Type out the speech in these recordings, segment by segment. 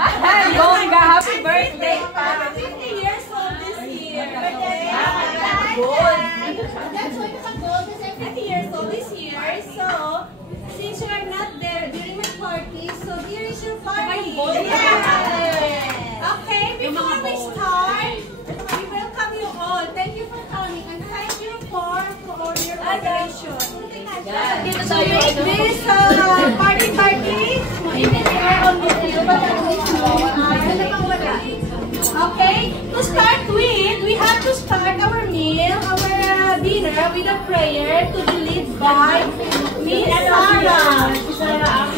Bongga, happy birthday! 50 years old this year. Gold! That's why it's a gold kasi 50 years old this year. So, since you are not there during my party, so here is your party. Okay, before we start, we welcome you all. Thank you for coming and thank you for your cooperation. To make this party, even we are on the field, but at least okay, to start with, we have to start our meal, our dinner with a prayer to be led by Miss Sarah.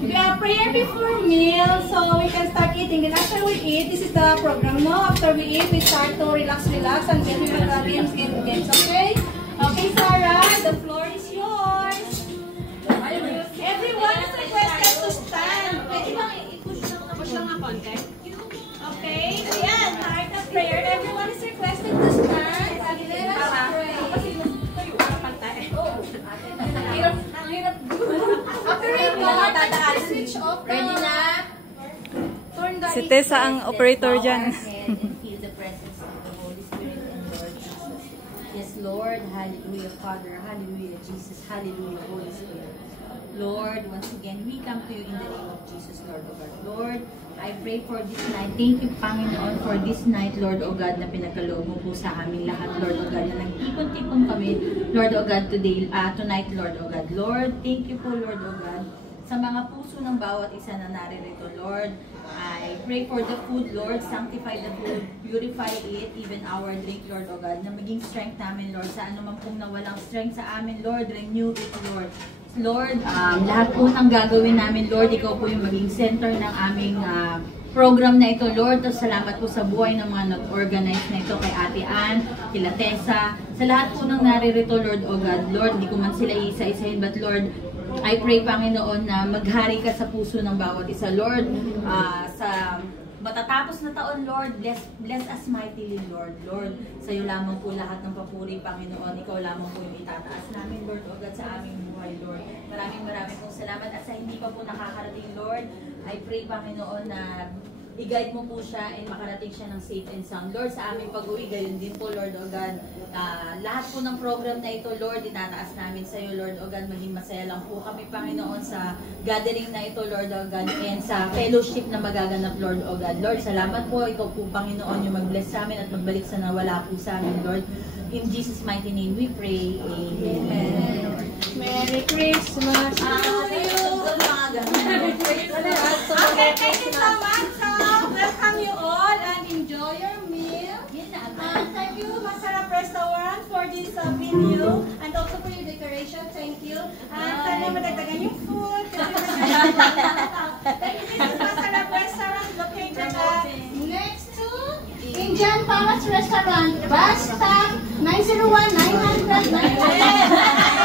We have prayer before meal, so we can start eating. Then after we eat, this is the program, no? After we eat, we start to relax, and then we will have games, okay? Okay, Sarah, the floor is yours. Everyone is requested to stand. Pwede bang i-push lang ang konti? Okay, ayan, start the prayer. Everyone is requested to stand. Let us pray. Operator, switch off. Ready na? Si Tessa ang operator dyan. Feel the presence of the Holy Spirit and Lord Jesus. Yes, Lord. Hallelujah, Father. Hallelujah, Jesus. Hallelujah, Holy Spirit. Lord, once again, we come to you in the name of Jesus, Lord, O God. Lord, I pray for this night. Thank you, Panginoon, for this night, Lord, O God, na pinagkaloob mo po sa aming lahat, Lord, O God, na nagtipon-tipon kami, Lord, O God, tonight, Lord, O God. Lord, thank you po, Lord, O God, sa mga puso ng bawat isa na naririto, Lord. I pray for the food, Lord. Sanctify the food, purify it, even our drink, Lord, O God, na maging strength namin, Lord, sa anuman pong nawalang strength sa amin, Lord, renew it, Lord. Lord, lahat po ng gagawin namin, Lord, ikaw po yung maging center ng aming program na ito, Lord. Salamat po sa buhay ng mga nag-organize na ito kay Ate Ann, kila Tessa, sa lahat po ng naririto, Lord, O God. Lord, di ko man sila isa-isahin, but Lord, I pray, Panginoon, na maghari ka sa puso ng bawat isa, Lord, sa matatapos na taon, Lord, bless us mightily, Lord. Lord, sa iyo lamang po lahat ng papuri, Panginoon. Ikaw lamang po yung itataas namin, Lord, O God, sa aming buhay, Lord. Maraming pong salamat. At sa hindi pa po nakakarating, Lord, I pray, Panginoon, na i-guide mo po siya and makarating siya ng safe and sound. Lord, sa aming pag-uwi, gayon din po, Lord, O God. Lahat po ng program na ito, Lord, itataas namin sa iyo, Lord, O God. Maging masaya lang po kami, Panginoon, sa gathering na ito, Lord, O God, and sa fellowship na magaganap, Lord, O God. Lord, salamat po. Ikaw po, Panginoon, yung mag-bless sa amin at magbalik sa nawala po sa amin, Lord. In Jesus' mighty name, we pray. Amen. Merry Christmas to you. Okay, thank you so much. Welcome you all and enjoy your meal. Thank you, Masarap Restaurant, for this video and also for your decoration. Thank you. And sana madagdagan yung food. Thank you. This is Masarap Restaurant located next to Indian Palace Restaurant. Bus stop 901-900-900.